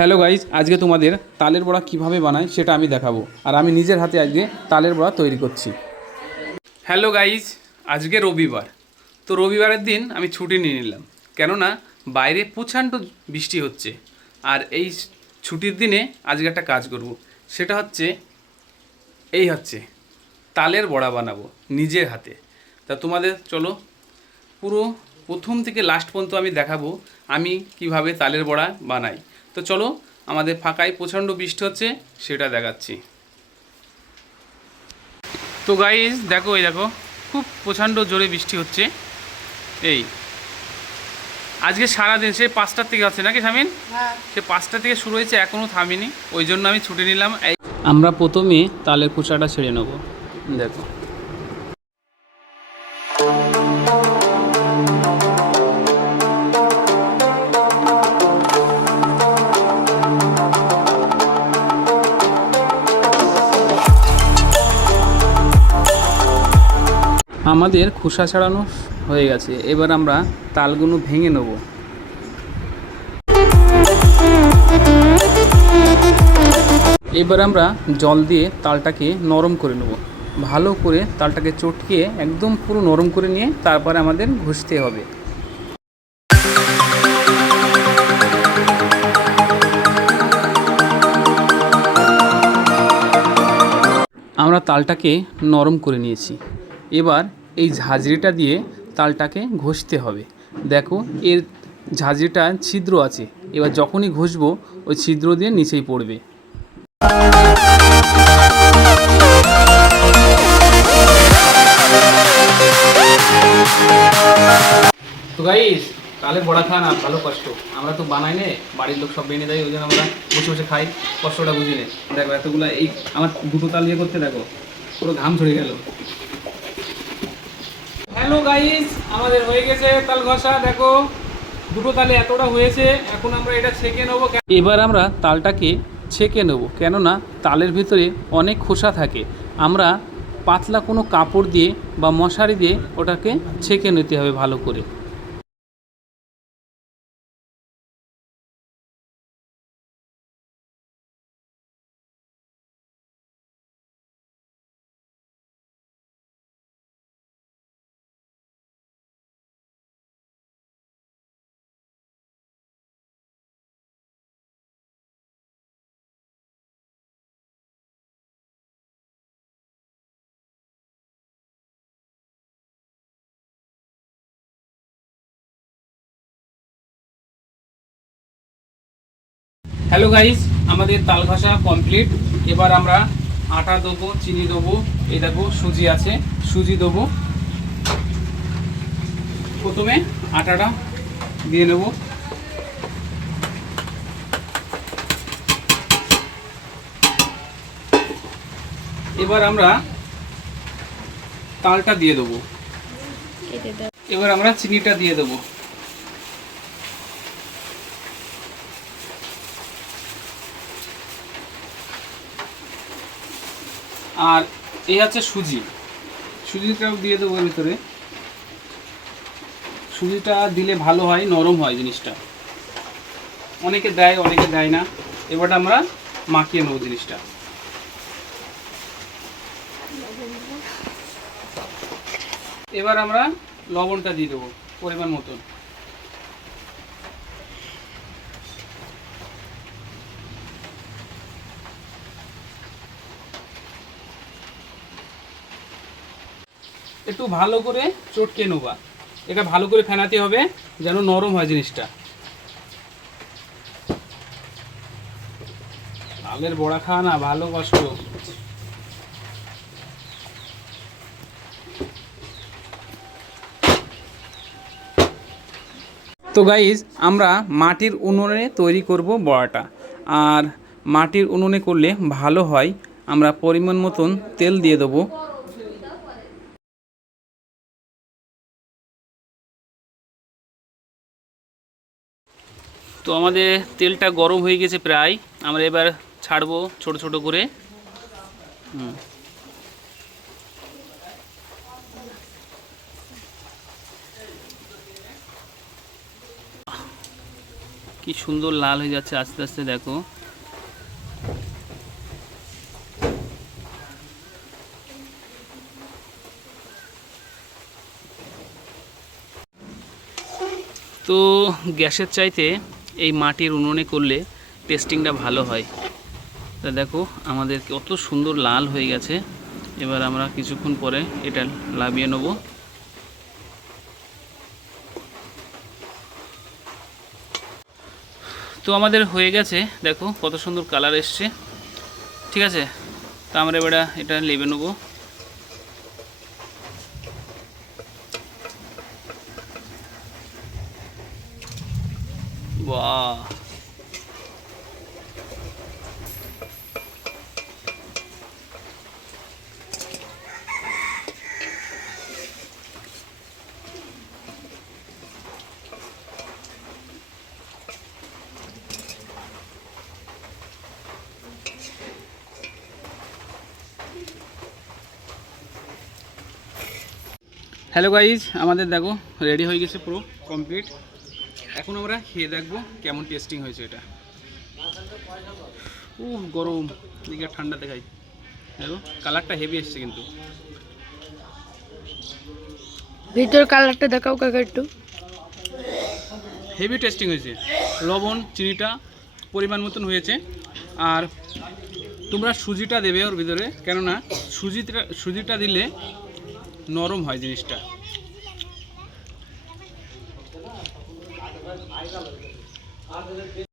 Hello guys, আজকে তোমাদের তালের বড়া কিভাবে বানায় সেটা আমি দেখাবো। আর আমি নিজের হাতে আজকে তালের বড়া তৈরি করছি। হ্যালো গাইজ, আজকে রবিবার। তো রবিবারের দিন আমি ছুটি নিয়ে নিলাম, কেননা বাইরে প্রচণ্ড বৃষ্টি হচ্ছে। আর এই ছুটির দিনে আজকে একটা কাজ করব, সেটা হচ্ছে তালের বড়া বানাবো নিজের হাতে। তা তোমাদের চলো পুরো প্রথম থেকে লাস্ট পর্যন্ত আমি দেখাবো আমি কিভাবে তালের বড়া বানাই। তো চলো, আমাদের ফাঁকায় প্রচণ্ড বৃষ্টি হচ্ছে, সেটা দেখাচ্ছি। তো গাইজ দেখো, এই দেখো খুব প্রচণ্ড জোরে বৃষ্টি হচ্ছে। এই আজকে সারাদিন সে 5টার থেকে আছে নাকি থামিন, সে 5টা থেকে শুরু হয়েছে, এখনও থামিনি। ওই জন্য আমি ছুটি নিলাম। আমরা প্রথমে তালের কুচাটা ছেড়ে নেব। দেখো, আমাদের খোসা ছাড়ানো হয়ে গেছে। এবার আমরা তালগুলো ভেঙে নেব। এবার আমরা জল দিয়ে তালটাকে নরম করে নেব। ভালো করে তালটাকে চটকিয়ে একদম পুরো নরম করে নিয়ে তারপরে আমাদের ঘষতে হবে। আমরা তালটাকে নরম করে নিয়েছি। এবার এই ঝাঁঝরিটা দিয়ে তালটাকে ঘষতে হবে। দেখো, এর ঝাঁঝরিটা ছিদ্র আছে। এবার যখনই ঘষবো ওই ছিদ্র দিয়ে নিচেই পড়বে। তো গাইস, তালের বড়া খাওয়া না ভালো কষ্ট। আমরা তো বানাই নে, বাড়ির লোক সব বেনে দেয়, ওই জন্য আমরা বসে বসে খাই, কষ্টটা বুঝি নে। দেখো এতগুলো, এই আমার দুটো তাল ইয়ে করতে দেখো পুরো ঘাম ঝরে গেল। হ্যালো গাইস, আমাদের হয়ে গেছে তাল ঘষা। দেখো দুটো তালে এতটা হয়েছে। এখন আমরা এটা ছেঁকে নেবো। এবার আমরা তালটাকে ছেঁকে নেব, কেননা তালের ভিতরে অনেক খোসা থাকে। আমরা পাতলা কোনো কাপড় দিয়ে বা মশারি দিয়ে ওটাকে ছেঁকে নিতে হবে ভালো করে। হ্যালো গাইস, আমাদের তাল ঘষা কমপ্লিট। এবার আমরা আটা দেবো, চিনি দেবো, এই দেখো সুজি আছে, সুজি দেবো। প্রথমে আটাটা দিয়ে নেব। এবার আমরা তালটা দিয়ে দেবো। এবার আমরা চিনিটা দিয়ে দেবো। আর এই হচ্ছে সুজি, সুজিটাও দিয়ে দেবো এর ভিতরে। সুজিটা দিলে ভালো হয়, নরম হয় জিনিসটা। অনেকে দেয়, অনেকে দেয় না। এবার আমরা মাখিয়ে নেবো জিনিসটা। এবার আমরা লবণটা দিয়ে দেবো পরিমাণ মতন। একটু ভালো করে চটকে নেবা। এটা ভালো করে ফেনাতে হবে যেন নরম হয় জিনিসটা। তালের বড়া খাওয়া না ভালো কষ্ট। তো গাইজ, আমরা মাটির উনুনে তৈরি করব বড়াটা। আর মাটির উনুনে করলে ভালো হয়। আমরা পরিমাণ মতন তেল দিয়ে দেবো। তো আমাদের তেলটা গরম হয়ে গেছে প্রায়। আমরা এবার ছাড়বো ছোট ছোট করে। কি সুন্দর লাল হয়ে যাচ্ছে আস্তে আস্তে, দেখো। তো গ্যাসের চাইতে এই মাটির উনুনে করলে টেস্টিংটা ভালো হয়। তা দেখো আমাদের কত সুন্দর লাল হয়ে গেছে। এবার আমরা কিছুক্ষণ পরে এটা নামিয়ে নেব। তো আমাদের হয়ে গেছে, দেখো কত সুন্দর কালার এসছে। ঠিক আছে, তো আমরা এবার এটা লেবে নেব। বাহ, হ্যালো গাইজ, আমাদের দেখো রেডি হয়ে গেছে, পুরো কমপ্লিট। এখন আমরা খেয়ে দেখবো কেমন টেস্টিং হয়েছে এটা। গরম, দিকে ঠান্ডা দেখাই। দেখো কালারটা হেভি এসছে কিন্তু। ভিতর কালারটা দেখাও কাকা একটু। হেভি টেস্টিং হয়েছে, লবণ চিনিটা পরিমাণ মতন হয়েছে। আর তোমরা সুজিটা দেবে ওর ভিতরে, কেননা সুজিটা দিলে নরম হয় জিনিসটা।